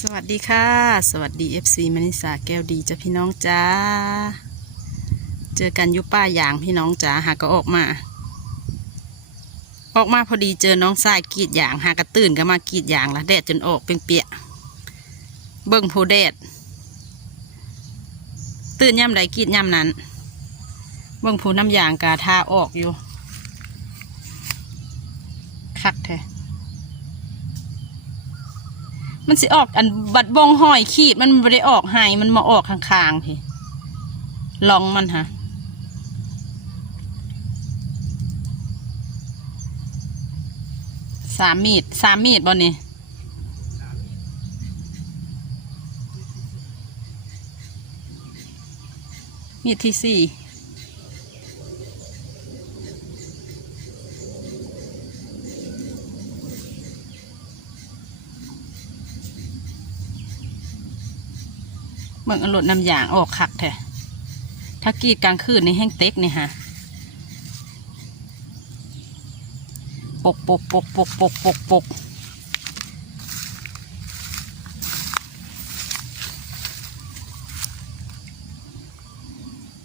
สวัสดีค่ะ สวัสดี FC มณิสาแก้วดีจ้ะพี่น้องจ้า เจอกันยุป้าอย่างพี่น้องจ้าหาก็ออกมา ออกมาพอดีเจอน้องทรายกีดยางหากระตื่นก็มากรีดยางละแดดจนออกเป็นเปียกเบิ่งผูแดด ตื่นย่ำใดกรีดย่ำนั้น เบิ่งผูน้ำยางกาทาออกอยู่ คักแท้ มันสิออกอันบัดบงห้อยขีดมันไม่ได้ออกให้มันมาออกข้างๆพี่ลองมันฮะสามมีดสามมีดบนนี่มีดที่สี่ เบิ่งอนรดน้ำยางออกคักแท้ถ้ากรีดกลางคืนนี่แห้งเต็กนี่ฮะปกปกปกปกปกปกปก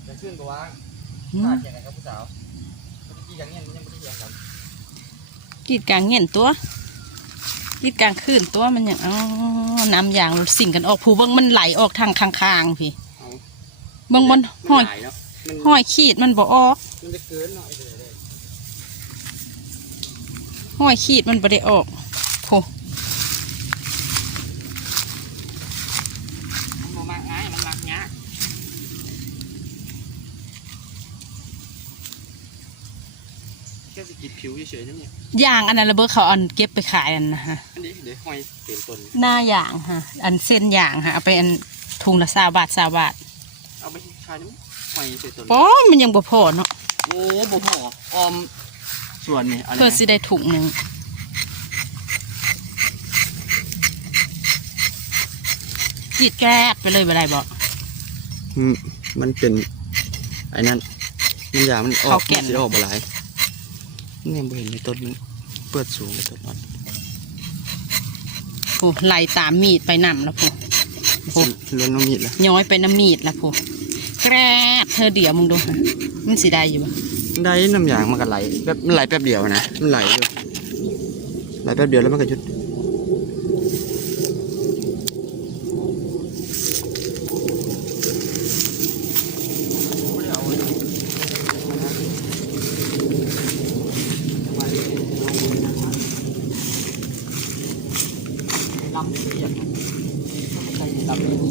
จะขึ้นก็ว่างอืถ้ามเถียงกันครับผู้สาวเมื่อกี้อย่างเงี้ยมันยังไม่ได้เถียงกันกรีดกลางเงี้ยนตัว กรีดกลางคืนตัวมันอย่างอ๋อน้ำยางรถสิ่งกันออกผูเบิ่งมันไหลออกทางข้างๆพี่เอาเบิ่งมันห้อยหลายเนาะมันห้อยขีดมันบ่ออกมันจะเกินหน่อยเดียวเลยห้อยขีดมันบ่ได้ออกโห มันบ่มากง่ายมันมักยากแค่สกิดผิว เฉยๆนั่นเนี่ยยางอันนั้นระเบิดเขาเอันเก็บไปขายอันนะฮะอันนี้เดี๋ยวห้อยเต็มต้นหน้ายางฮะอันเส้นยางฮะเอาไปอันถุงละสาบาทสาบาทเอาไปขายน้ำห้อยเต็มต้นป้อมันยังบ่พอเนาะโอ้บ่พอออมส่วนนี่อะไรเพื่อนะสิได้ถุงหนึ่งกรีดแกรกไปเลยบ่ได้บ่อืมมันเป็นไอ้นั่นมันยามันออกเขาแก่นมันสิออกบ่หลาย นี่ยังบ่เห็นในต้นมันเปิดสูงในต้นมันโอ้ไหลตามมีดไปนำแล้วพูโอ้ล้นน้ำมีดแล้วย้อยไปน้ำมีดแล้วพูแกรกเธอเดี๋ยวมึงดูฮะมันสิได้อยู่บ่ได้น้ำยางมันก็ไหลแบบมันไหลแป๊บเดียวนะมันไหลอยู่ไหลแป๊บเดียวแล้วมันก็หยุด ลำเอียดใช่ลำเอียด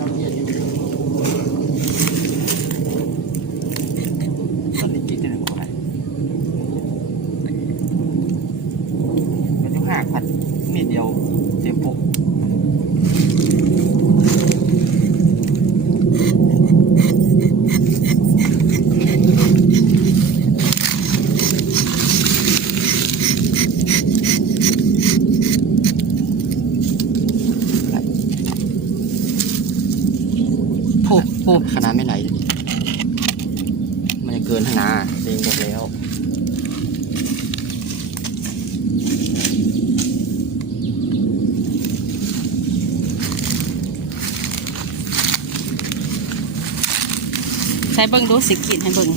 ลำเอียดอยู่ตอนนี้กี่ตัวหนึ่งคนไหนเป็นที่ห้าพัน นิดเดียวเต็มปุ๊บโอ้โหขนาดไม่ไหลเลยมันจะเกินขนาดเองบอกแล้ว ใช้เบิ่งดูสิกีดให้เบิ่ง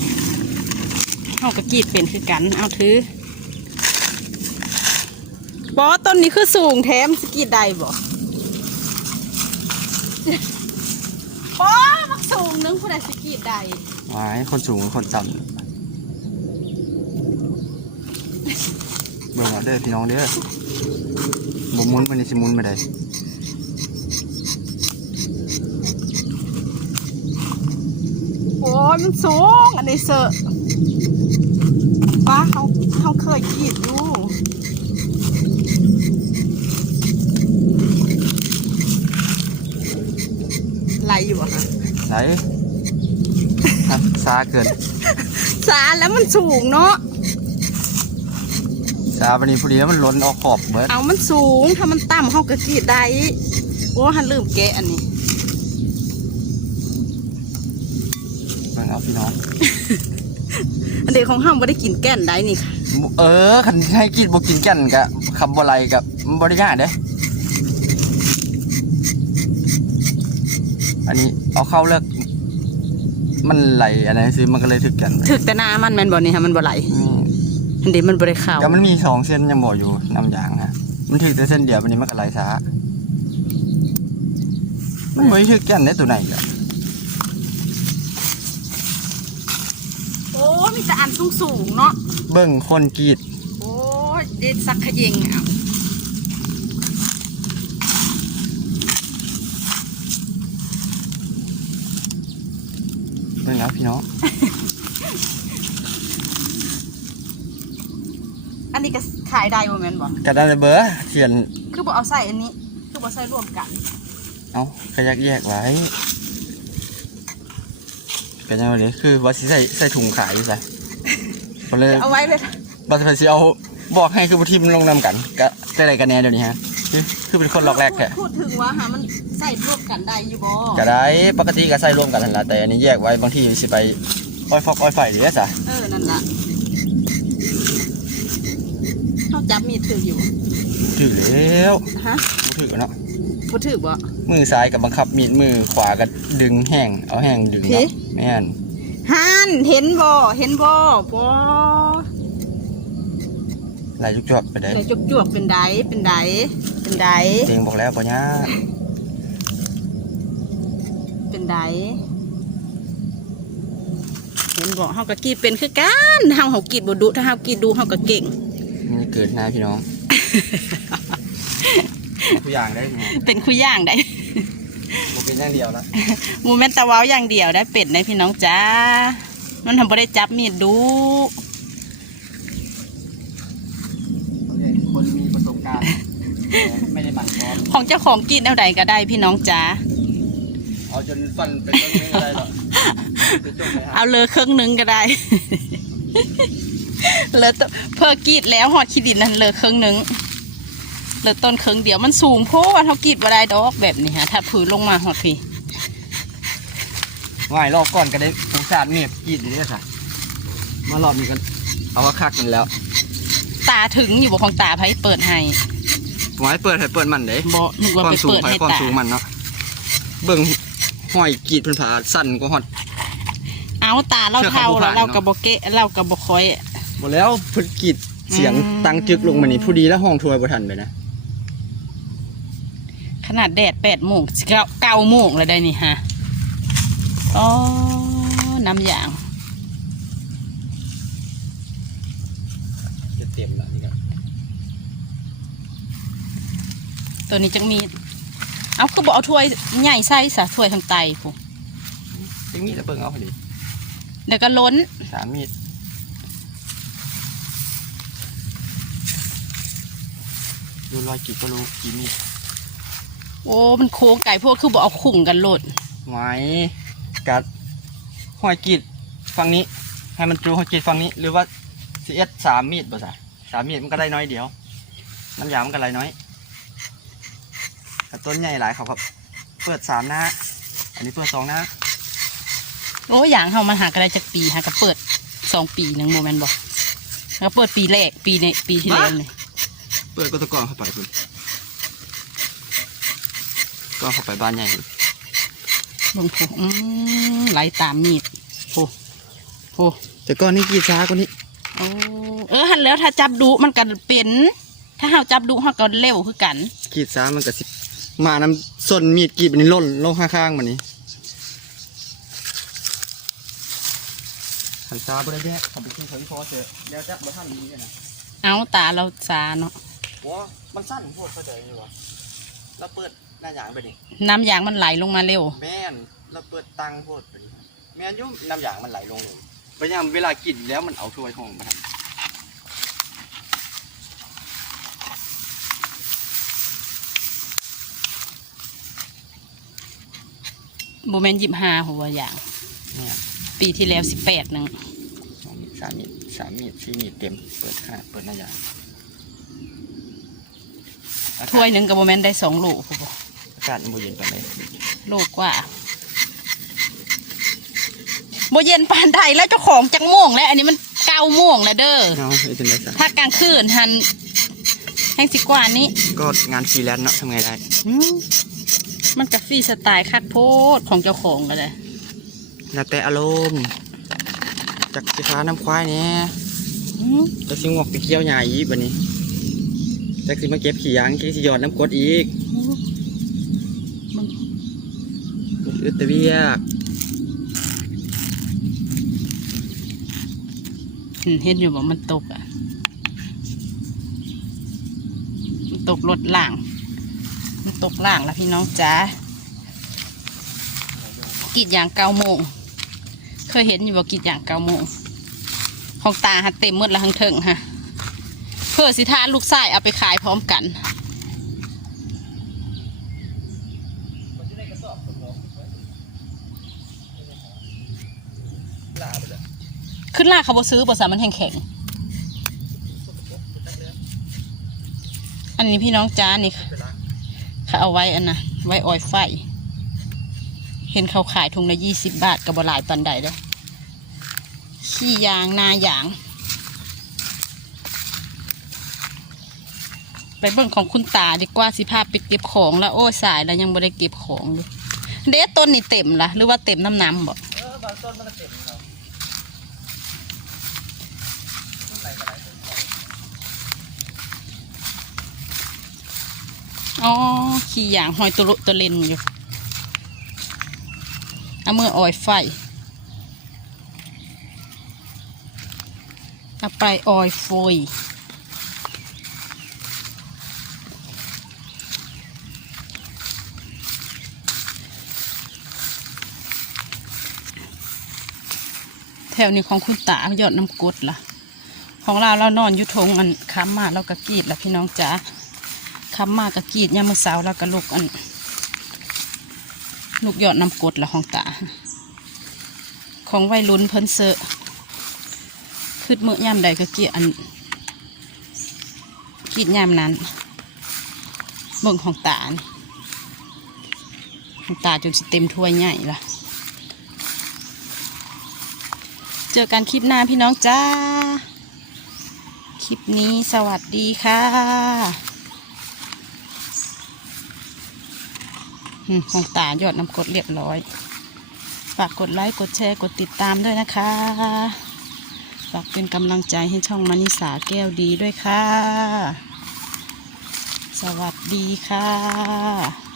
เฮาก็กีดเป็นคือกันเอาถือบ่ต้นนี้คือสูงแถมสกีดได้บ่บ่มักสูงนึงผู้ใดสกีดได้วายคนสูงคนต่ำเบิ่งเอาเด้อพี่น้องเด้อบ่มุนมันนี่สิมุนมาได้ โอ้ ยมันสูงอันนี้เสอะป้าเขาเขาเคยกรีดอยู่ไหลอยู่อะค่ะไหลครับซาเกินสารแล้วมันสูงเนาะซาวันนี้พอดีแล้วมันล้นออกขอบเบิดเอามันสูงถ้ามันต่ำเขาก็กรีดได้โอ้หันลืมแกะอันนี้ แล้วพี่น้องเด็กของห้ามบ่ได้กินแก่นได้นี่คะเออขันให้กินบอกกินแก่นกะขับบ่ไรกับบริการเด้ อันนี้เอาเข้าเลือกมันไหลอะไรซื้อมันก็เลยถึกกันถึกแต่หน้ามันแมนบอนี่ฮะมันบ่ไหลอันเด็มันบริเข้าแต่มันมีสองเส้นยังบ่อยู่น้ำยางฮะมันถึกแต่เส้นเดียววันนี้มันก็ไหลซะมันไม่ถึกแก่นได้ตัวไหนอะ มีแต่อันสูงๆเนาะเบิ่งคนกรีด โอ้ยเด็ดสักขะเยงอะเบิ่งแล้วพี่น้อง อันนี้ก็ขายได้บ่แม่นบ่กระดานเบอร์เขียน คือบ่เอาใส่อันนี้ คือบ่ใส่รวมกัน เอาขยักแยกไว้กันยังไงเลยคือว่าสิใส่ใส่ถุงขายอยู่ใส่ ก็เลยเอาไว้เลยบัตรสิเอาบอกให้คือบุทีมันลงนำกันก็ได้อะไรกันแน่เดี๋ยวนี้ฮะคือคือเป็นคนหลอกแรกแท้พูดถึงว่าหามันใส่รวมกันได้อยู่บ่ก็ได้ปกติก็ใส่รวมกันนั่นแหละแต่อันนี้แยกไว้บางทีสิไปอ้อยฟอกอ้อยไฟหรือซะเออนั่นล่ะเขาจับมีดถืออยู่ถือแล้วฮะบ่ถือเนาะบ่ถือบ่มือซ้ายกับบังคับมีดมือขวาก็ดึงแห้งเอาแห้งดึงพี่เนาะแม่น ฮันเห็นบ่เห็นบ่บ่ไหลายจุกจวกไปได้แต่จวกๆเป็นไดเป็นไดเป็นไดเจงบอกแล้วปัญญาเป็นไดเห็นบ่เฮาก็กรีดเป็นคือกันเฮาเฮากรีดบ่ดุถ้าเฮากรีดดูเฮาก็เก่งมันเกิดหน้าพี่น้อง ผู้อย่างได้พี่น้องเป็นคุยย่างได้บ่เป็น อย่างเดียวละหมูแม่นตะเว้าอย่างเดียวได้เป็ดในพี่น้องจ้า มันทำบ่ได้จับมีดดู คนมีประสบการณ์ไม่ได้หมั่นซ้อมของเจ้าของกินเอาใดก็ได้พี่น้องจ้า เอาจนฟันเป็นต้นไม่ได้หรอกจะจบไปหาเอาเลยเครื่องหนึงก็ได้ เลยต้นเพื่อกรีดแล้วหอดขี้ดินนั่นเลยเครื่องหนึง เลยต้นเครื่องเดียวมันสูงโพดเขากรีดบ่ได้ดอกแบบนี้ฮะถ้าผืนลงมาหอดพี่ว่ายรอบก่อนก็ได้สงสารเมียบกรีดอยู่เนี่ยค่ะมารอบนี้กันเอาว่าคักกันแล้ว ตาถึงอยู่บ่ของตาไผเปิดให้หมายเปิดให้เปิดมันเด้บ่นึกว่าความไปสูงเปิดไผให้ความตาสูงมันเนาะเบิ่งห้อยกรีดเพิ่นผาสั้นกว่าฮอด เอาตาเราเชื่อเขาเท่าผู้แล้วผ่านเราเนาะก็บ่เกะเราก็บ่ค่อยหมดแล้วเพิ่นกรีดเสียงอืมตังจึกลงมานี่ผู้ดีแล้วห้องถวยบ่ทันไปนะ ขนาดแดดแปดโมงเก้าเก้าโมงแล้วได้นี่ฮะอ๋อน้ำยางจะเต็มแล้วนี่ก็ตัวนี้จังมี เอาคือบอกเอาถ้วยใหญ่ใส่สะถ้วยทางไตผูจังมีแต่เบิ่งเอาพอดีเดี๋ยวก็ล้นสามมีดดูรอยกรีดก็รู้กี่มีด โอ้ มันโค้งไก่พวกคือบอกเอาขุ่งกันโลดไว้กัดห้อยกรีดฝั่งนี้ ให้มันจูห้อยกรีดฝั่งนี้ หรือว่าสิเอ็ดสามมีดบ่ซะสามมีดมันก็ได้น้อยเดียว น้ำยางมันก็ไหลน้อยแต่ต้นใหญ่หลายเขาครับเปิดสามหน้าอันนี้เปิดสองหน้าโอ้อย่างเฮามันหากระไดจากปีหากระเปิดสองปีหนึ่งโมเมนต์บอกแล้วก็เปิดปีแรกปีในปีที่แล้วนี่เปิดก็ตะกอนเข้าไปคุณ ก็เข้าไปบ้านใหญ่พุ่นลงผูอืมไหลตามมีดโอ้โหแต่ก้อนนี้กรีดช้ากว่านี้โอ้เออหันแล้วถ้าจับดุมันก็เป็น ถ้าเฮาจับดุเฮาก็เร็วคือกันกรีดช้ามันก็สิมานำส้นมีดกรีดมันนี่ล่นลงข้างๆมันนี้หันซาบ่ได้แยกขับไปขึ้นเขาที่พอเจอเดี๋ยวจักบ่ทันนี้นะเอาตาเราซาเนาะว้ามันสั้นโพดเข้าใจอยู่วะ เราเปิดหน้าหยางไปดิน้ำยางมันไหลลงมาเร็ว แม่นเราเปิดตังโพดไปดิแม่นอยุ่น้ำหยางมันไหลลงเลยพยายามเวลากินแล้วมันเอาถ้วยห้องมาทำโบแมนยิบหาหัวอย่าง เนี่ย ปีที่แล้วสิบแปดหนึ่งสองมีดสามมีดสามมีดสี่มีดเต็ม เปิดขนาดเปิดหน้าหยางอากาศ ถ้วยหนึ่งกับโบแมนได้สองโลพู้นบ่อากาศมันบ่เย็นปานใดโลกว่าโบเย็นปานใดแล้วเจ้าของจังโม่วงแล้ว อันนี้มันเก้าโม่วงแล้วเด้อเอาไอ้จังไดซะถ้ากลางคืนหันแห้งสิกว่านี้ ก็งานฟรีแลนซ์เนาะทำไงได้อืมมันกะฟรีสไตล์คักโพดของเจ้าของก็เลยแล้วแต่อารมณ์จากสิฟ้าน้ำควายเนี่ยอืม จะสิงอกไปเคี้ยวใหญ่อีกวันนี้ จากสิมาเก็บขี้ยางกี่สิหยอดน้ำกรดอีกมันอึดแตะเวียกอืมเห็นอยู่บอกมันตกอะมันตกรถล่าง มันตกล่างแล้วพี่น้องจ้ากรีดยางเก้าโมง เคยเห็นอยู่บอกกรีดยางเก้าโมงของตาฮะเต็มหมืดละทั้งเทิงฮะ พื่อสิทาลูกไส้เอาไปขายพร้อมกันขึ้นล่าเขาบซื้อบสามันแข็งแข็งอันนี้พี่น้องจ้านี่ค่ะเขาเอาไว้อันนะไว้ออยไฟ เห็นเขาขายถุงละยี่สิบบาทกับบหลายปันใดเลยขี้ยางนายาง ไปเบิ่งของคุณตาดีกว่าสิภาพไปเก็บของแล้วโอ้สายแล้วยังไม่ได้เก็บของเลยเด็ต้นนี่เต็มละหรือว่าเต็มน้ำน้ำบ่เออบางต้นมันก็เต็มครับอ๋อขี่อย่างหอยตัวลุตัวเลนอยู่เอามือออยไฟเอาไปออยโฟย ถวนี้ของคุณตาหยอดน้ำกดล่ะ ของเราเรานอนอยู่ทงอันค้ำมาเราก็กีดละพี่น้องจ๋าค้ำมากกะกีดยามมือเสาแล้วก็ลูกอันลูกยอดน้ำกดละของตา ของวัยรุ่นเพิ่นเซอะคืดมือยามใดก็เกรียดอันกีดยามนั้นเบิ่งของตานี่ของตาจนสิเต็มถ้วยใหญ่ล่ะเจอกันคลิปหน้าพี่น้องจ้า คลิปนี้สวัสดีค่ะของตายอดน้ำกดเรียบร้อย ฝากกดไลค์ กดแชร์ กดติดตามด้วยนะคะ ฝากเป็นกำลังใจให้ช่องมานิสาแก้วดีด้วยค่ะ สวัสดีค่ะ